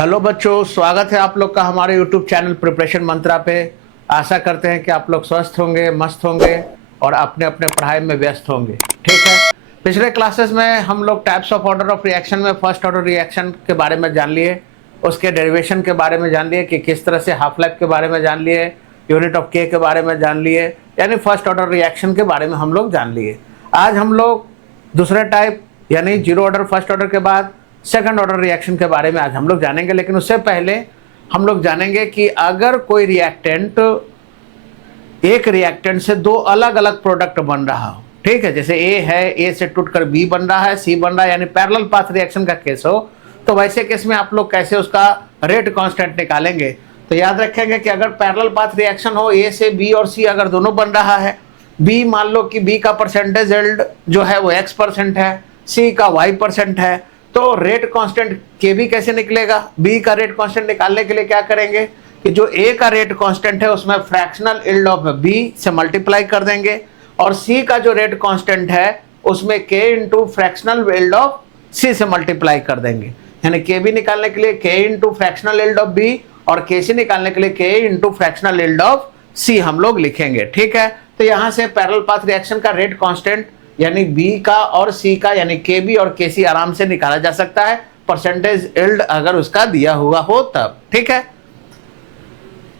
Hello बच्चों, स्वागत है आप लोग का हमारे YouTube चैनल प्रिपरेशन मंत्रा पे। आशा करते हैं कि आप लोग स्वस्थ होंगे, मस्त होंगे और अपने अपने पढ़ाई में व्यस्त होंगे। ठीक है, पिछले क्लासेस में हम लोग types of order of reaction में फर्स्ट ऑर्डर रिएक्शन के बारे में जान लिए, उसके डेरिवेशन के बारे में जान लिए कि किस तरह से हाफ लाइफ के बारे में जान लिए, यूनिट ऑफ के बारे में जान लिए, यानी फर्स्ट ऑर्डर रिएक्शन के बारे में हम लोग जान लिए। आज हम लोग दूसरे टाइप यानी जीरो ऑर्डर फर्स्ट ऑर्डर के बाद सेकंड ऑर्डर रिएक्शन के बारे में आज हम लोग जानेंगे। लेकिन उससे पहले हम लोग जानेंगे कि अगर कोई रिएक्टेंट एक रिएक्टेंट से दो अलग अलग प्रोडक्ट बन रहा हो, ठीक है, जैसे ए है, ए से टूटकर बी बन रहा है, सी बन रहा है, यानी पैरेलल पाथ रिएक्शन का केस हो, तो वैसे केस में आप लोग कैसे उसका रेट कांस्टेंट निकालेंगे। तो याद रखेंगे कि अगर पैरेलल पाथ रिएक्शन हो, ए से बी और सी अगर दोनों बन रहा है, बी मान लो कि बी का परसेंटेज एल्ड जो है वो x% है, सी का y% है, तो रेट कांस्टेंट के भी कैसे निकलेगा। बी का रेट कांस्टेंट निकालने के लिए क्या करेंगे कि जो ए का रेट कांस्टेंट है उसमें फ्रैक्शनल यील्ड ऑफ बी से मल्टीप्लाई कर देंगे, और सी का जो रेट कांस्टेंट है उसमें के इंटू फ्रैक्शनल यील्ड ऑफ सी से मल्टीप्लाई कर देंगे। यानी के बी निकालने के लिए k into fractional yield of B और के सी निकालने के लिए k into fractional yield of C हम लोग लिखेंगे। ठीक है, तो यहां से पैरेलल पाथ रिएक्शन का रेट कांस्टेंट यानी बी का और सी का यानी के बी और के सी आराम से निकाला जा सकता है, परसेंटेज यील्ड अगर उसका दिया हुआ हो तब। ठीक है,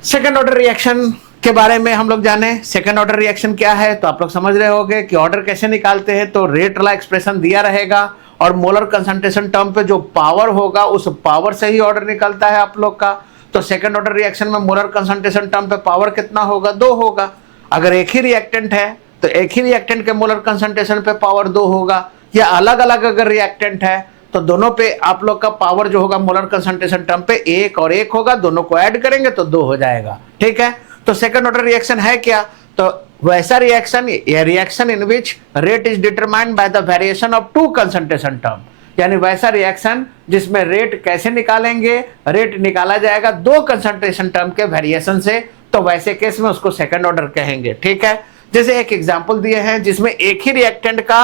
सेकंड ऑर्डर रिएक्शन के बारे में हम लोग जाने। सेकंड ऑर्डर रिएक्शन क्या है, तो आप लोग समझ रहे होंगे कि ऑर्डर कैसे निकालते हैं। तो रेट वाला एक्सप्रेशन दिया रहेगा और मोलर कंसंट्रेशन टर्म पे जो पावर होगा उस पावर से ही ऑर्डर निकलता है आप लोग का। तो सेकंड ऑर्डर रिएक्शन में मोलर कंसंट्रेशन टर्म पे पावर कितना होगा, 2 होगा। अगर एक ही रिएक्टेंट है तो एक ही रिएक्टेंट के मोलर कंसंट्रेशन पे पावर 2 होगा, या अलग अलग अगर रिएक्टेंट है तो दोनों पे आप लोग का पावर जो होगा मोलर कंसंट्रेशन टर्म पे 1 और 1 होगा, दोनों को ऐड करेंगे तो 2 हो जाएगा। ठीक है, तो सेकंड ऑर्डर रिएक्शन है क्या, तो वैसा रिएक्शन या reaction in which rate is determined by the variation of 2 concentration term, यानी वैसा रिएक्शन जिसमें रेट कैसे निकालेंगे, रेट निकाला जाएगा 2 कंसंट्रेशन टर्म के वेरिएशन से, तो वैसे केस में उसको सेकंड ऑर्डर कहेंगे। ठीक है, जैसे एक एग्जांपल दिए हैं जिसमें एक ही रिएक्टेंट का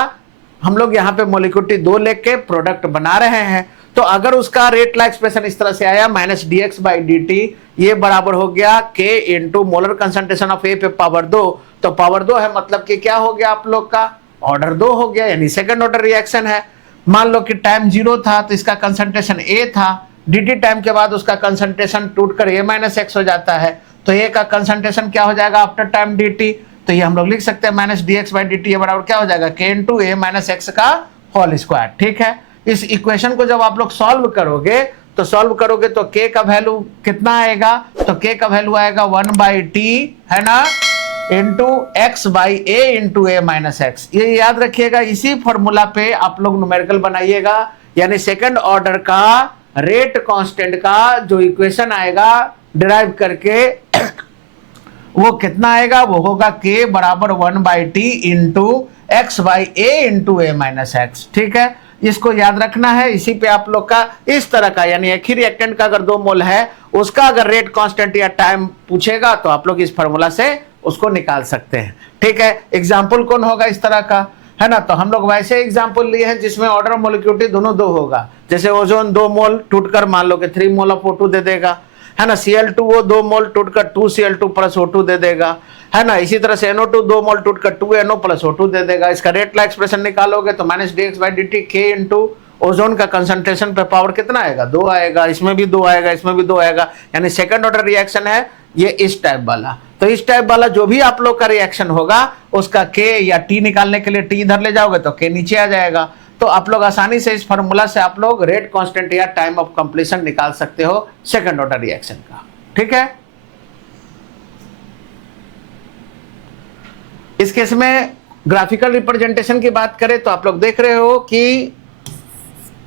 हम लोग यहाँ पे मोलिक्युलिटी 2 लेके प्रोडक्ट बना रहे हैं, तो अगर उसका रेट ला एक्सप्रेशन इस तरह से आया -dx/dt, ये बराबर हो गया k into molar concentration of A पे पावर 2, तो पावर 2 है मतलब कि क्या हो गया आप लोग का ऑर्डर 2 हो गया, यानी सेकंड ऑर्डर रिएक्शन है। मान लो कि टाइम 0 था तो इसका कंसंट्रेशन a था, dt टाइम के बाद उसका कंसंट्रेशन टूटकर a-x हो जाता है, तो a का कंसंट्रेशन क्या हो जाएगा आफ्टर टाइम dt, तो ये हम लोग लिख सकते हैं -dx/dt ये बराबर क्या हो जाएगा k इंटू a-x का होल स्क्वायर। ठीक है, इस इक्वेशन को जब आप लोग सॉल्व करोगे तो k का वैल्यू कितना आएगा, तो k का वैल्यू आएगा 1/t है ना, इंटू x/a इंटू a-x। ये याद रखिएगा, इसी फॉर्मूला पे आप लोग न्यूमेरिकल बनाइएगा, यानी सेकंड ऑर्डर का रेट कांस्टेंट का जो इक्वेशन आएगा डिराइव करके वो कितना आएगा, वो होगा k बराबर 1/t into x/a into a-x। ठीक है, इसको याद रखना है। इसी पे आप लोग का इस तरह का यानी एक ही रिएक्टेंट का अगर 2 मोल है उसका अगर रेट कांस्टेंट या टाइम पूछेगा तो आप लोग इस फार्मूला से उसको निकाल सकते हैं। ठीक है, एग्जाम्पल कौन होगा इस तरह का, है ना, तो हम लोग वैसे एग्जाम्पल लिए हैं जिसमें ऑर्डर ऑफ मोलिक्युलिटी दोनों 2 होगा। जैसे ओजोन 2 मोल टूटकर मान लो कि 3 मोल ऑफ O2 दे देगा, है ना, Cl2 वो 2 मोल टूटकर 2Cl2 प्लस O2 दे देगा, है ना, इसी तरह से NO2 2 मोल टूटकर 2NO प्लस O2 दे देगा। इसका रेट ला एक्सप्रेशन निकालोगे तो -dx/dt k इंटू ओजोन का कंसंट्रेशन पे पावर कितना आएगा, 2 आएगा, इसमें भी 2 आएगा, इसमें भी 2 आएगा, यानी सेकंड ऑर्डर रिएक्शन है ये इस टाइप वाला। तो इस टाइप वाला जो भी आप लोग का रिएक्शन होगा उसका k या t निकालने के लिए t इधर ले जाओगे तो k नीचे आ जाएगा, तो आप लोग आसानी से इस फार्मूला से आप लोग रेट कांस्टेंट या टाइम ऑफ कंप्लीशन निकाल सकते हो सेकंड ऑर्डर रिएक्शन का। ठीक है, इस केस में ग्राफिकल रिप्रेजेंटेशन की बात करें तो आप लोग देख रहे हो कि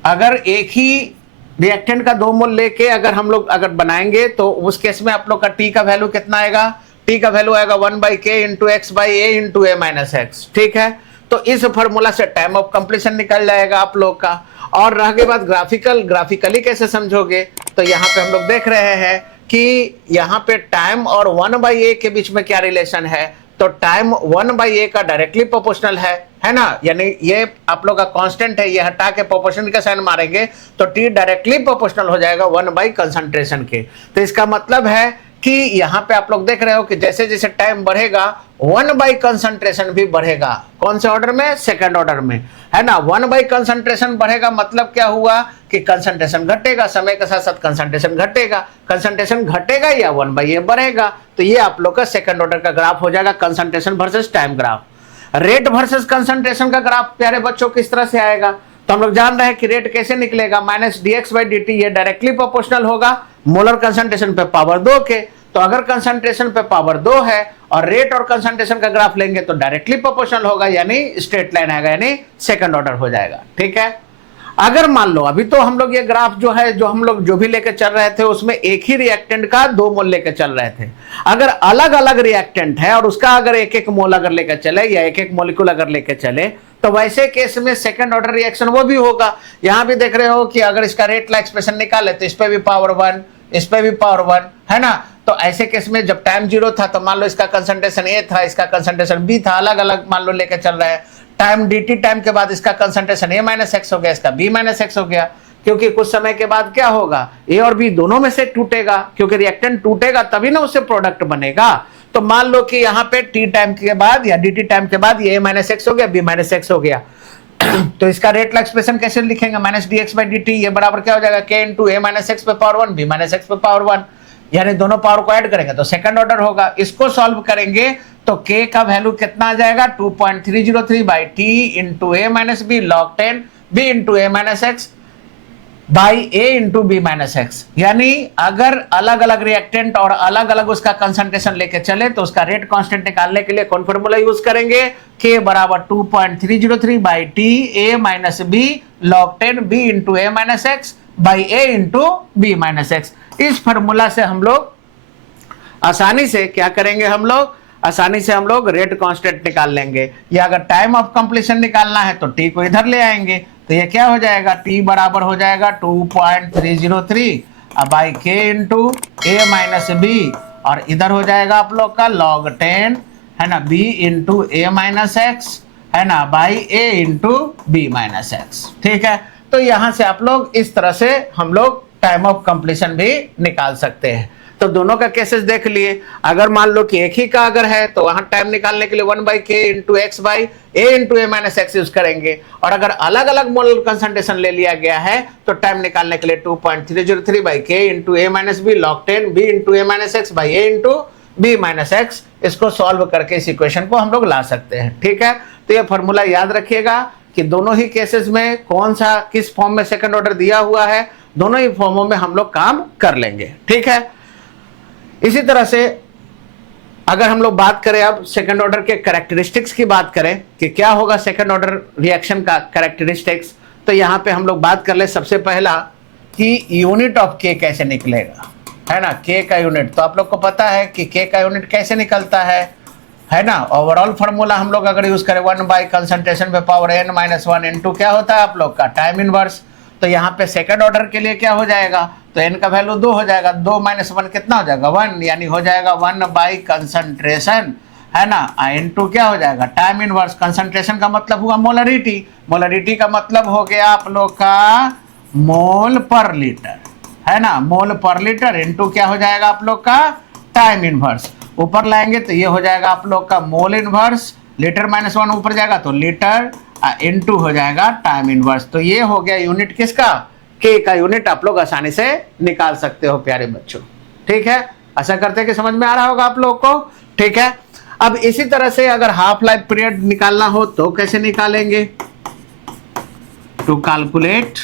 अगर एक ही रिएक्टेंट का 2 मोल लेके अगर हम लोग अगर बनाएंगे तो उस केस में आप लोग का t का वैल्यू कितना आएगा, t का वैल्यू आएगा 1/k into x/a into a-x। ठीक है, तो इस फॉर्मूला से टाइम ऑफ कंप्लीशन निकल जाएगा आप लोग का। और रह के बाद ग्राफिकली कैसे समझोगे, तो यहाँ पे हम लोग देख रहे हैं कि यहाँ पे टाइम और 1/a के बीच में क्या रिलेशन है, तो टाइम 1/a का डायरेक्टली प्रोपोर्शनल है, है ना, यानी ये आप लोग का कांस्टेंट है, ये हटा के प्रोपोर्शन का साइन मारेंगे तो टी डायरेक्टली प्रोपोर्शनल हो जाएगा 1 कंसंट्रेशन के। तो इसका मतलब है कि यहां पे आप लोग देख रहे हो कि जैसे जैसे टाइम बढ़ेगा 1 कंसंट्रेशन भी बढ़ेगा। कौन से ऑर्डर में? सेकंड ऑर्डर में, है ना। 1 कंसंट्रेशन बढ़ेगा मतलब क्या हुआ कि कंसंट्रेशन घटेगा, समय के साथ साथ कंसंट्रेशन घटेगा, कंसंट्रेशन घटेगा या 1/a बढ़ेगा। तो ये आप लोग का सेकंड ऑर्डर का ग्राफ हो जाएगा, concentration versus time graph. Rate versus concentration का ग्राफ प्यारे बच्चों किस तरह से आएगा? तो हम लोग जान रहे हैं कि रेट कैसे निकलेगा, -dx/dt, ये डायरेक्टली प्रोपोर्शनल होगा मोलर कंसंट्रेशन पे पावर 2 के। तो अगर कंसंट्रेशन पे पावर 2 है और रेट और कंसंट्रेशन का ग्राफ लेंगे तो डायरेक्टली प्रोपोर्शनल होगा, यानी स्ट्रेट लाइन आएगा, यानी सेकंड ऑर्डर हो जाएगा। ठीक है। अगर मान लो अभी तो हम लोग ये ग्राफ जो है, जो हम लोग जो भी लेके चल रहे थे उसमें एक ही रिएक्टेंट का 2 मोल लेके चल रहे थे। अगर अलग अलग रिएक्टेंट है और उसका अगर एक एक मोल अगर लेकर चले या एक एक मोलिक्यूल अगर लेके चले तो वैसे केस में सेकंड ऑर्डर रिएक्शन वो भी होगा। यहां भी देख रहे हो कि अगर इसका रेट ला एक्सप्रेशन निकाले तो इस पे भी पावर 1, इस पे भी पावर 1, है ना। तो ऐसे केस में जब टाइम 0 था तो मान लो इसका कंसंट्रेशन ए था, इसका कंसंट्रेशन बी था, अलग अलग मान लो लेके चल रहे हैं। टाइम dt टाइम के बाद इसका कंसंट्रेशन a-x हो गया, इसका b-x हो गया, क्योंकि कुछ समय के बाद क्या होगा, ए और बी दोनों में से टूटेगा, क्योंकि रिएक्टेंट टूटेगा तभी ना उससे प्रोडक्ट बनेगा। तो मान लो कि यहाँ पे t टाइम के बाद या dt टाइम के बाद ये a-x हो गया, b-x हो गया। तो इसका रेट ला एक्सप्रेशन कैसे लिखेंगे? -dx/dt, ये बराबर क्या हो जाएगा, k इंटू a-x पे पावर 1 b-x पे पावर 1, यानी दोनों पावर को ऐड करेंगे तो सेकंड ऑर्डर होगा। इसको सॉल्व करेंगे तो k का वैल्यू कितना आ जाएगा, 2.303 by t into a-b log 10 b into a-x by a into b-x। यानी अगर अलग अलग रिएक्टेंट और अलग अलग उसका कंसंट्रेशन लेके चले तो उसका रेट कांस्टेंट निकालने के लिए कौन फॉर्मूला यूज करेंगे, k बराबर 2.303 by t a-b log 10 b into a-x by a into b-x। इस फॉर्मूला से हम लोग आसानी से क्या करेंगे, आसानी से हम लोग रेट कांस्टेंट निकाल लेंगे। या अगर टाइम ऑफ कंप्लीशन निकालना है तो t को इधर ले आएंगे तो ये क्या हो जाएगा, t बराबर हो जाएगा 2.303 बाई k इंटू a-b और इधर हो जाएगा आप लोग का log 10, है ना, b इंटू a-x, है ना, बाई a इंटू b-x। ठीक है। तो यहां से आप लोग इस तरह से हम लोग टाइम ऑफ कंप्लीशन भी निकाल सकते हैं। तो दोनों का केसेस देख लिए। अगर मान लो कि एक ही का अगर है तो वहां टाइम निकालने के लिए 1/k into x by a into a-x use करेंगे, और अगर अलग अलग मोलर कंसंट्रेशन ले लिया गया है तो टाइम निकालने के लिए 2.303 by k into a-b log 10 b into a-x by a into b-x। इसको सॉल्व करके इस इक्वेशन को हम लोग ला सकते हैं। ठीक है। तो ये फॉर्मूला याद रखिएगा कि दोनों ही केसेस में कौन सा किस फॉर्म में सेकंड ऑर्डर दिया हुआ है, दोनों ही फॉर्मों में हम लोग काम कर लेंगे। ठीक है। इसी तरह से अगर हम लोग बात करें अब सेकंड ऑर्डर के कैरेक्टरिस्टिक्स की बात करें कि क्या होगा सेकंड ऑर्डर रिएक्शन का कैरेक्टरिस्टिक्स, तो यहां पे हम लोग बात कर ले सबसे पहला कि यूनिट ऑफ के कैसे निकलेगा, है ना। के का यूनिट तो आप लोग को पता है कि के का यूनिट कैसे निकलता है ना। ओवरऑल फार्मूला हम लोग अगर यूज करें 1 बाई कंसंट्रेशन पे पावर n-1 इनटू क्या होता है आप लोग का टाइम इनवर्स। तो यहाँ पे सेकंड ऑर्डर के लिए क्या हो जाएगा, तो n का वैल्यू 2 हो जाएगा, 2 - 1 कितना हो जाएगा 1, यानी हो जाएगा 1 बाई कंसंट्रेशन, है ना, इनटू क्या हो जाएगा टाइम इनवर्स। कंसंट्रेशन का मतलब हुआ मोलरिटी, मोलरिटी का मतलब हो गया आप लोग का मोल पर लीटर, है ना, मोल पर लीटर इनटू क्या हो जाएगा आप लोग का टाइम इनवर्स। ऊपर लाएंगे तो ये हो जाएगा आप लोग का मोल इनवर्स, लीटर -1 ऊपर जाएगा तो लीटर इनटू हो जाएगा टाइम इनवर्स। तो ये हो गया यूनिट किसका, के का यूनिट आप लोग आसानी से निकाल सकते हो प्यारे बच्चों। ठीक है। आशा करते हैं कि समझ में आ रहा होगा आप लोग को। ठीक है। अब इसी तरह से अगर हाफ लाइफ पीरियड निकालना हो तो कैसे निकालेंगे, टू कैलकुलेट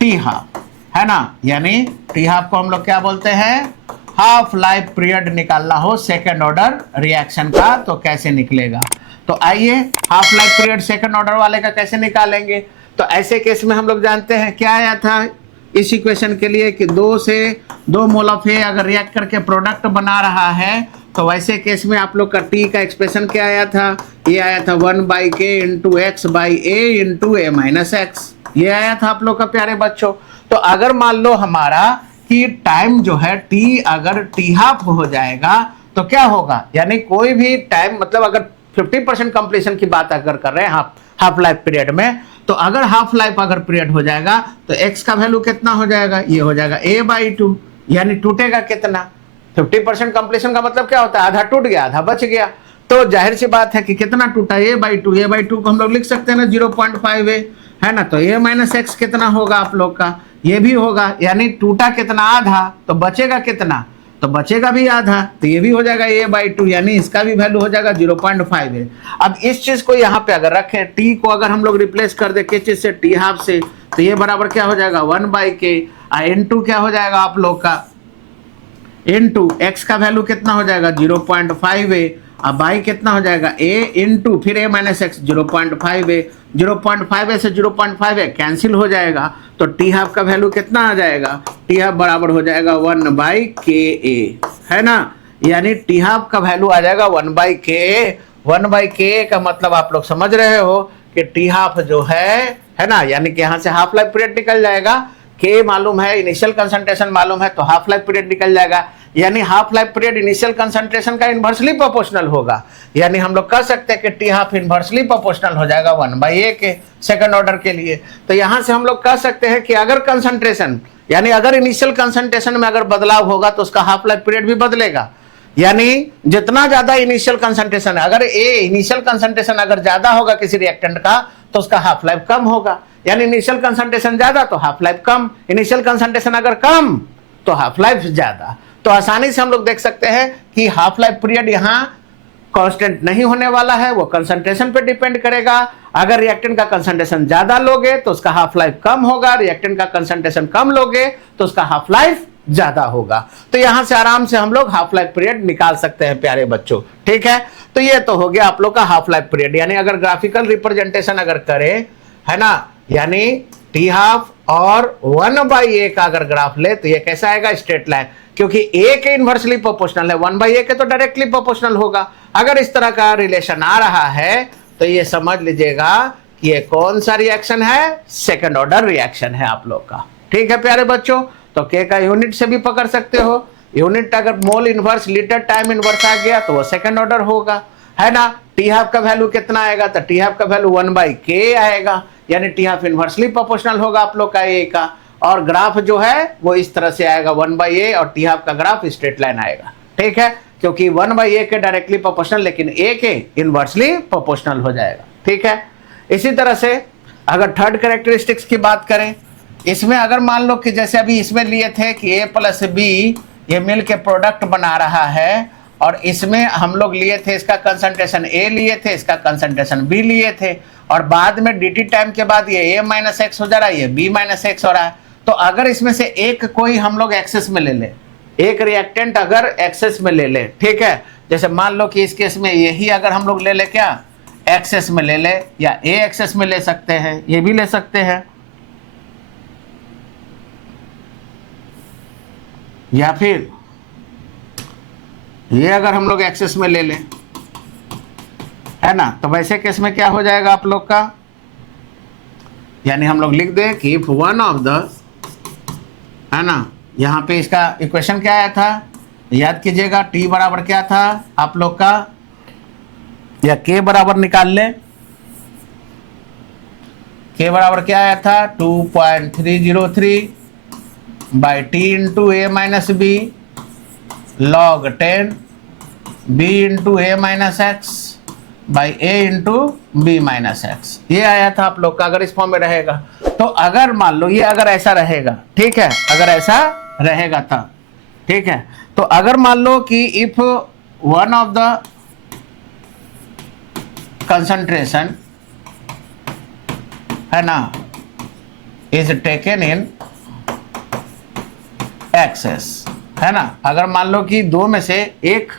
टी हाफ, है ना, यानी टी हाफ को हम लोग क्या बोलते हैं, हाफ लाइफ पीरियड निकालना हो सेकेंड ऑर्डर रिएक्शन का तो कैसे निकलेगा। तो आइए half life period second order वाले का कैसे निकालेंगे। तो ऐसे केस में हम लोग जानते हैं क्या आया था इस इक्वेशन के लिए कि 2 से 2 मोल ऑफ ए अगर रिएक्ट करके प्रोडक्ट बना रहा है तो वैसे केस में आप लोग का टी का एक्सप्रेशन क्या आया था, ये आया था 1/k into x by A into a-x, ये आया था आप लोग का प्यारे बच्चों। तो अगर मान लो हमारा कि टाइम जो है टी अगर टी हाफ हो जाएगा तो क्या होगा, यानी कोई भी टाइम मतलब अगर 50% कंप्लीशन की बात अगर कर रहे हैं हाफ लाइफ पीरियड में, तो अगर हाफ लाइफ अगर पीरियड हो जाएगा तो x का वैल्यू कितना हो जाएगा, ये हो जाएगा a/2, यानी टूटेगा कितना, 50% कंप्लीशन का मतलब क्या होता है, आधा टूट गया आधा बच गया। तो जाहिर सी बात है कि कितना टूटा, a/2 को हम लोग लिख सकते हैं ना 0.5a, है ना। तो a - x कितना होगा आप लोग का, ये भी होगा, यानी टूटा कितना आधा, तो बचेगा कितना, तो बचेगा भी आधा, तो ये भी हो जाएगा a/2, यानी इसका भी वैल्यू हो जाएगा 0.5a। अब इस चीज को यहाँ पे अगर रखें, t को अगर हम लोग रिप्लेस कर दे किस चीज से, t½ से, तो ये बराबर क्या हो जाएगा 1/k, इनटू क्या हो जाएगा आप लोग का, इनटू x का वैल्यू कितना हो जाएगा 0.5a, अब y कितना हो जाएगा a इंटू फिर a - x 0.5a, 0.5a से 0.5a कैंसिल हो जाएगा, तो t½ का वैल्यू कितना आ जाएगा, t½ बराबर हो जाएगा 1/ka, है ना, यानी t½ का वैल्यू आ जाएगा 1/ka। 1/ka का मतलब आप लोग समझ रहे हो कि t½ जो है ना, यानी कि यहाँ से हाफ लाइफ पीरियड निकल जाएगा, k मालूम है, इनिशियल कंसंट्रेशन मालूम है, तो हाफ लाइफ पीरियड निकल जाएगा, यानी half life period initial concentration का इन्वर्सली प्रोपोर्शनल होगा, यानी हम लोग कह सकते हैं कि t½ इन्वर्सली प्रोपोर्शनल हो जाएगा 1/a के सेकंड ऑर्डर के लिए। तो यहां से हम लोग कह सकते हैं कि अगर कंसंट्रेशन, यानी अगर इनिशियल कंसंट्रेशन में अगर बदलाव होगा तो उसका हाफ लाइफ पीरियड भी बदलेगा, यानी जितना ज्यादा इनिशियल कंसंट्रेशन है, अगर इनिशियल कंसंट्रेशन अगर ज्यादा होगा किसी रिएक्टेंट का तो उसका हाफ लाइफ कम होगा, यानी इनिशियल कंसंट्रेशन ज्यादा तो हाफ लाइफ कम, इनिशियल कंसंट्रेशन अगर कम तो हाफ लाइफ ज्यादा। तो आसानी से हम लोग देख सकते हैं कि हाफ लाइफ पीरियड यहाँ कांस्टेंट नहीं होने वाला है, वो कंसंट्रेशन पे डिपेंड करेगा। अगर रिएक्टेंट का कंसंट्रेशन ज्यादा लोगे तो उसका हाफ लाइफ कम होगा, रिएक्टेंट का कंसंट्रेशन कम लोगे तो उसका हाफ लाइफ ज्यादा होगा। तो यहां से आराम से हम लोग हाफ लाइफ पीरियड निकाल सकते हैं प्यारे बच्चों, ठीक है। तो ये तो हो गया आप लोग का हाफ लाइफ पीरियड, यानी अगर ग्राफिकल रिप्रेजेंटेशन अगर करें, है ना, यानी t½ और 1/a का अगर ग्राफ ले तो ये कैसा आएगा, स्ट्रेट लाइन, क्योंकि a के इन्वर्सली प्रोपोर्शनल है, 1/a के तो डायरेक्टली प्रोपोर्शनल होगा। अगर इस तरह का रिलेशन आ रहा है तो ये समझ लीजिएगा कि ये कौन सा रिएक्शन है, सेकंड ऑर्डर रिएक्शन है आप लोग का, ठीक है प्यारे बच्चों। तो k का यूनिट से भी पकड़ सकते हो, यूनिट अगर mole inverse litre time inverse आ गया तो वो सेकंड ऑर्डर होगा, है ना। t½ का वैल्यू कितना आएगा, तो t½ का वैल्यू 1/k आएगा, यानी t½ इनवर्सली प्रोपोर्शनल होगा आप लोग का a का, और ग्राफ जो है वो इस तरह से आएगा 1/a, और t½ का ग्राफ स्ट्रेट लाइन आएगा, ठीक है, क्योंकि 1/a के डायरेक्टली प्रोपोर्शनल लेकिन a के इनवर्सली प्रोपोर्शनल हो जाएगा, ठीक है। इसी तरह से अगर थर्ड कैरेक्टरिस्टिक्स की बात करें, इसमें अगर मान लो कि जैसे अभी इसमें लिए थे कि a + b ये मिल के प्रोडक्ट बना रहा है, और इसमें हम लोग लिए थे इसका कंसंट्रेशन a लिए थे, इसका कंसंट्रेशन b लिए थे, और बाद में dt टाइम के बाद ये a - x हो जा रहा है, ये b - x हो रहा है। तो अगर इसमें से एक कोई हम लोग एक्सेस में ले ले, एक रिएक्टेंट अगर एक्सेस में ले ले, ठीक है, जैसे मान लो कि इस केस में यही अगर हम लोग ले ले क्या, एक्सेस में ले ले, या a एक्सेस में ले सकते हैं, ये भी ले सकते हैं, या फिर ये अगर हम लोग एक्सेस में ले लें, है ना। तो वैसे केस में क्या हो जाएगा आप लोग का, यानी हम लोग लिख दें कि इफ वन ऑफ द, है ना, यहाँ पे इसका इक्वेशन क्या आया था, याद कीजिएगा, t बराबर क्या था आप लोग का, या k बराबर निकाल लें, k बराबर क्या आया था 2.303 by t into a - b log 10 b into a - x by a into b - x, ये आया था आप लोग का। अगर इस फॉर्म में रहेगा तो अगर मान लो ये अगर ऐसा रहेगा, ठीक है, अगर ऐसा रहेगा तब, ठीक है, तो अगर मान लो कि if one of the concentration, है ना, इज टेकन इन एक्सेस, है ना, अगर मान लो कि दो में से एक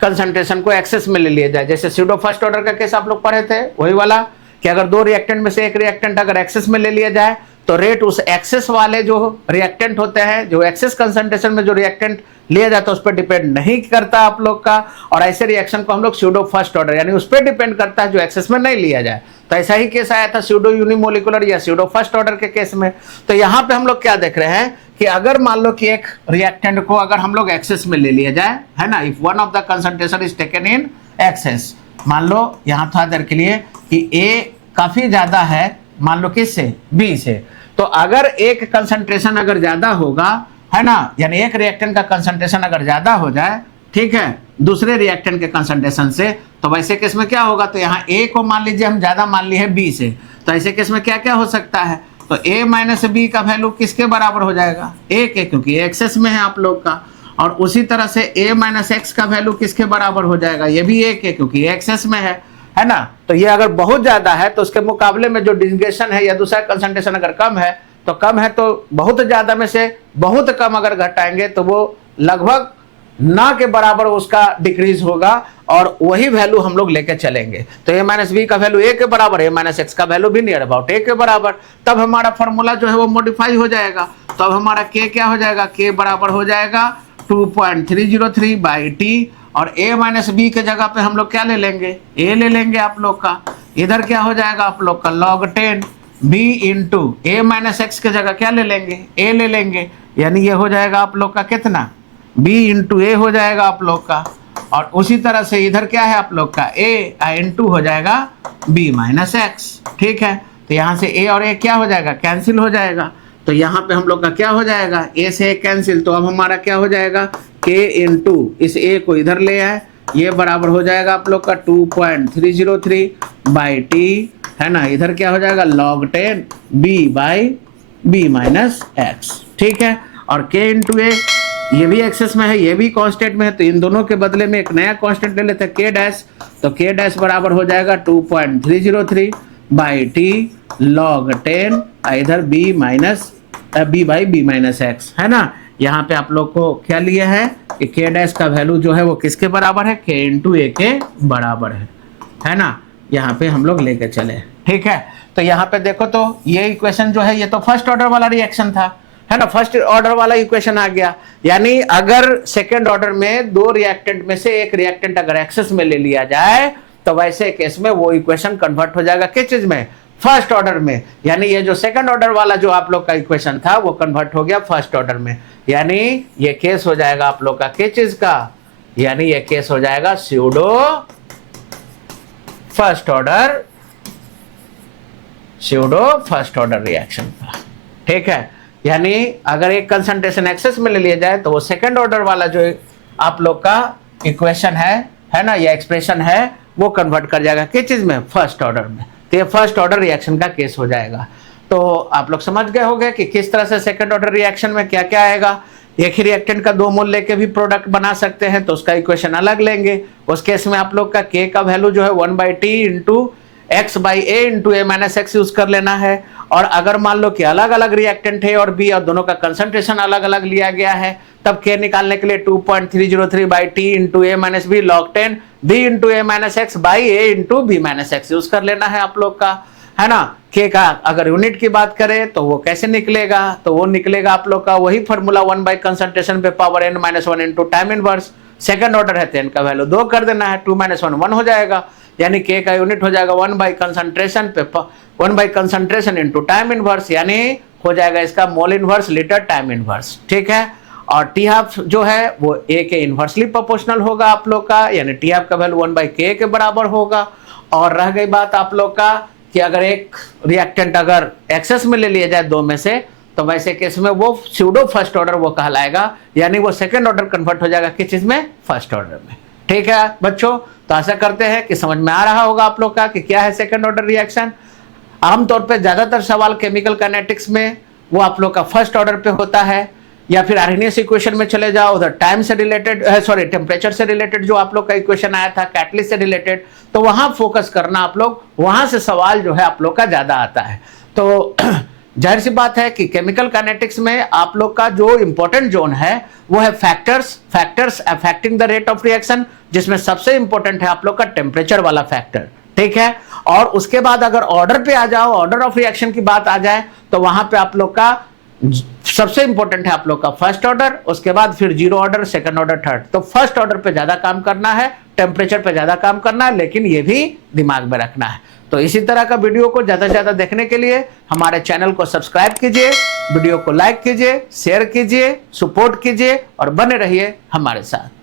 कंसंट्रेशन को एक्सेस में ले लिया जाए, जैसे स्यूडो फर्स्ट ऑर्डर का केस आप लोग पढ़े थे वही वाला, कि अगर दो रिएक्टेंट में से एक रिएक्टेंट अगर एक्सेस में ले लिया जाए तो रेट उस एक्सेस वाले जो रिएक्टेंट होते हैं, जो एक्सेस कंसंट्रेशन में जो रिएक्टेंट लिया जाता है उस पर डिपेंड नहीं करता आप लोग का, और ऐसे रिएक्शन को हम लोग स्यूडो फर्स्ट ऑर्डर, यानी उस पर डिपेंड करता है जो एक्सेस में नहीं लिया जाए। तो ऐसा ही केस आया था स्यूडो यूनिमोलिकुलर या स्यूडो फर्स्ट ऑर्डर के केस में। तो यहाँ पे हम लोग क्या देख रहे हैं कि अगर मान लो कि एक रिएक्टेंट को अगर हम लोग एक्सेस में ले लिया जाए, है ना, if one of the concentration is taken in excess, मान लो यहाँ थोड़ा देर के लिए कि ए काफी ज्यादा है, मान लो किससे, बी से। तो अगर एक कंसंट्रेशन अगर ज्यादा होगा, है ना, यानी एक रिएक्टेंट का कंसंट्रेशन अगर ज्यादा हो जाए, ठीक है, दूसरे रिएक्टेंट के कंसंट्रेशन से, तो वैसे केस में क्या होगा, तो यहाँ ए को मान लीजिए हम ज्यादा मान लिए हैं बी से, तो ऐसे केस में क्या क्या हो सकता है, तो a माइनस बी का वैल्यू किसके बराबर हो जाएगा, ए के, क्योंकि ये एक्सेस में है आप लोग का। और उसी तरह से a माइनस एक्स का वैल्यू किसके बराबर हो जाएगा, ये भी a के, क्योंकि ये एक्सेस में है ना। तो ये अगर बहुत ज्यादा है तो उसके मुकाबले में जो डिस्ग्रेशन है या दूसरा कंसंट्रेशन अगर कम है, तो कम है तो बहुत ज्यादा में से बहुत कम अगर घटाएंगे तो वो लगभग ना के बराबर उसका डिक्रीज होगा, और वही वैल्यू हम लोग लेके चलेंगे। तो a माइनस बी का वैल्यू a के बराबर, a माइनस एक्स का वैल्यू भी नियर अबाउट a के बराबर, तब हमारा फॉर्मूला जो है वो मॉडिफाई हो जाएगा। तो अब हमारा k क्या हो जाएगा, k बराबर हो जाएगा 2.303 बाई टी, और a माइनस बी के जगह पे हम लोग क्या ले लेंगे, a ले लेंगे आप लोग का। इधर क्या हो जाएगा आप लोग का log 10 b into a minus x के जगह क्या ले लेंगे, a ले लेंगे, यानी ये हो जाएगा आप लोग का कितना, b इंटू ए हो जाएगा आप लोग का। और उसी तरह से इधर क्या है आप लोग का, a इंटू हो जाएगा b माइनस एक्स, ठीक है। तो यहाँ से a और a क्या हो जाएगा, कैंसिल हो जाएगा। तो यहाँ पे हम लोग का क्या हो जाएगा, a से a कैंसिल, तो अब हमारा क्या हो जाएगा, k इंटू इस a को इधर ले आए, ये बराबर हो जाएगा आप लोग का 2.303 बाई टी, है ना। इधर क्या हो जाएगा log 10 b by b minus x, ठीक है। और k इंटू ए ये भी एक्सेस में है, ये भी कांस्टेंट में है, तो इन दोनों के बदले में एक नया कांस्टेंट ले लेते हैं k डैश। तो k डैश बराबर हो जाएगा 2.303 बाई टी log 10 इधर b minus b by b minus x, है ना। यहाँ पे आप लोग को क्या लिए है कि k डैश का वैल्यू जो है वो किसके बराबर है, k इंटू ए के बराबर है ना। यहाँ पे हम लोग लेके चले, ठीक है। तो यहाँ पे देखो तो ये इक्वेशन जो है ये तो फर्स्ट ऑर्डर वाला रिएक्शन था, है ना, फर्स्ट ऑर्डर वाला इक्वेशन आ गया। यानी अगर सेकेंड ऑर्डर में दो रिएक्टेंट में से एक रिएक्टेंट अगर एक्सेस में ले लिया जाए तो वैसे केस में वो इक्वेशन कन्वर्ट हो जाएगा किस चीज में, फर्स्ट ऑर्डर में। यानी ये जो सेकंड ऑर्डर वाला जो आप लोग का इक्वेशन था वो कन्वर्ट हो गया फर्स्ट ऑर्डर में। यानी ये केस हो जाएगा आप लोग का किस चीज का, यानी ये केस हो जाएगा स्यूडो फर्स्ट ऑर्डर रिएक्शन का, ठीक है। यानी अगर एक कंसंट्रेशन एक्सेस में ले लिया जाए तो वो सेकंड ऑर्डर वाला जो आप लोग का इक्वेशन है ना, या एक्सप्रेशन है, वो कन्वर्ट कर जाएगा किस चीज में, फर्स्ट ऑर्डर में। तो ये फर्स्ट ऑर्डर रिएक्शन का केस हो जाएगा। तो आप लोग समझ गए होंगे कि किस तरह से सेकंड ऑर्डर रिएक्शन में क्या क्या आएगा। एक ही रिएक्टेंट का दो मोल लेके भी प्रोडक्ट बना सकते हैं, तो उसका इक्वेशन अलग लेंगे। उस केस में आप लोग का k का वैल्यू जो है 1/t into x by A into A minus X use कर लेना है। और अगर मान लो कि अलग अलग रिएक्टेंट है और बी और दोनों का कंसंट्रेशन अलग अलग लिया गया है, तब k निकालने के लिए 2.303 by T into A minus B log 10 b into A minus X by A into B minus X use कर लेना है आप लोग का, है ना। k का अगर यूनिट की बात करें तो वो कैसे निकलेगा, तो वो निकलेगा आप लोग का वही फॉर्मूला 1 बाई कंसंट्रेशन पे power n-1 into time inverse. Second order है तो n का वैल्यू 2 कर देना है, 2 - 1 1 हो जाएगा। यानी k का यूनिट हो जाएगा 1 बाई कंसंट्रेशन पे 1 by concentration into time inverse, यानी हो जाएगा इसका मोल इनवर्स लीटर टाइम इनवर्स, ठीक है। और टी हाफ जो है वो a के इनवर्सली प्रोपोर्शनल होगा आप लोग का, यानी टी हाफ का वैल्यू 1 बाई k के बराबर होगा। और रह गई बात आप लोग का कि अगर एक रिएक्टेंट अगर एक्सेस में ले लिया जाए दो में से, तो वैसे केस में वो स्यूडो फर्स्ट ऑर्डर वो कहलाएगा, यानी वो सेकंड ऑर्डर कन्वर्ट हो जाएगा किस चीज में, फर्स्ट ऑर्डर में, ठीक है बच्चों। तो आशा करते हैं कि समझ में आ रहा होगा आप लोग का कि क्या है सेकंड ऑर्डर रिएक्शन। आमतौर पे ज्यादातर सवाल केमिकल काइनेटिक्स में वो आप लोग का फर्स्ट ऑर्डर पे होता है, या फिर आर्हेनियस इक्वेशन में चले जाओ, उधर टाइम से रिलेटेड टेम्परेचर से रिलेटेड जो आप लोग का इक्वेशन आया था, कैटलिस्ट से रिलेटेड, तो वहां फोकस करना आप लोग, वहां से सवाल जो है आप लोग का ज्यादा आता है। तो जाहिर सी बात है कि केमिकल काइनेटिक्स में आप लोग का जो इंपॉर्टेंट जोन है वो है factors affecting the rate of reaction, जिसमें सबसे इंपॉर्टेंट है आप लोग का टेम्परेचर वाला फैक्टर, ठीक है। और उसके बाद अगर ऑर्डर पे आ जाओ, ऑर्डर ऑफ रिएक्शन की बात आ जाए, तो वहां पे आप लोग का सबसे इंपॉर्टेंट है आप लोग का फर्स्ट ऑर्डर, उसके बाद फिर zero order, second order, third. तो फर्स्ट ऑर्डर पे ज्यादा काम करना है, टेम्परेचर पे ज्यादा काम करना है, लेकिन ये भी दिमाग में रखना है। तो इसी तरह का वीडियो को ज्यादा से ज्यादा देखने के लिए हमारे चैनल को सब्सक्राइब कीजिए, वीडियो को लाइक कीजिए, शेयर कीजिए, सपोर्ट कीजिए और बने रहिए हमारे साथ।